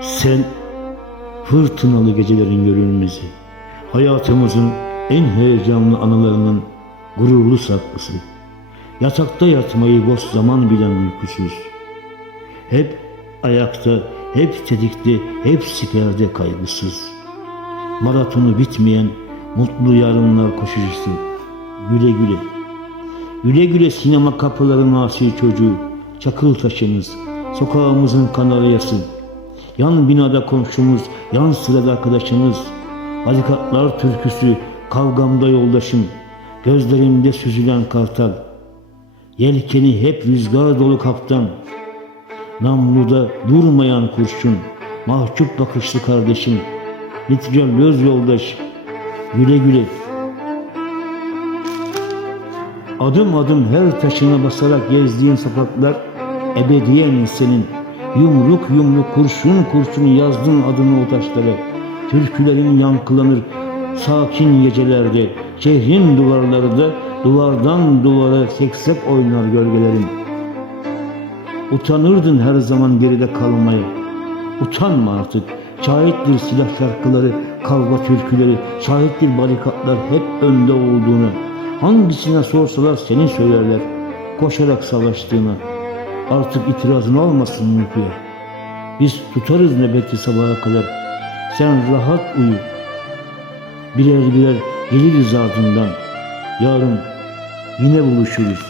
Sen fırtınalı gecelerin görünmezi, hayatımızın en heyecanlı anılarının gururlu saklısı, yatakta yatmayı boş zaman bilen uykusuz, hep ayakta, hep tetikte, hep siperde kaygısız, maratonu bitmeyen mutlu yarınlar koşucusu, güle güle, güle güle sinema kapıların asi çocuğu, çakıl taşımız, sokağımızın kanaryası, Yan binada komşumuz, yan sırada arkadaşımız. Barikatlar türküsü, kavgamda yoldaşım. Gözlerimde süzülen kartal. Yelkeni hep rüzgar dolu kaptan. Namluda durmayan kurşun. Mahcup bakışlı kardeşim. Mitralyoz yoldaş. Güle güle. Adım adım her taşına basarak gezdiğin sokaklar ebediyen senin. Yumruk yumruk kurşun kurşun yazdın adını o taşlara. Türkülerin yankılanır sakin gecelerde. Şehrin duvarları da duvardan duvara seksek oynar gölgelerin. Utanırdın her zaman geride kalmaya. Utanma artık. Şahittir silah şarkıları, kavga türküleri, şahittir barikatlar hep önde olduğunu. Hangisine sorsalar seni söylerler. Koşarak savaştığını. Artık itirazın olmasın uykuya. Biz tutarız nöbeti sabaha kadar. Sen rahat uyu. Birer birer geliriz ardından. Yarın yine buluşuruz.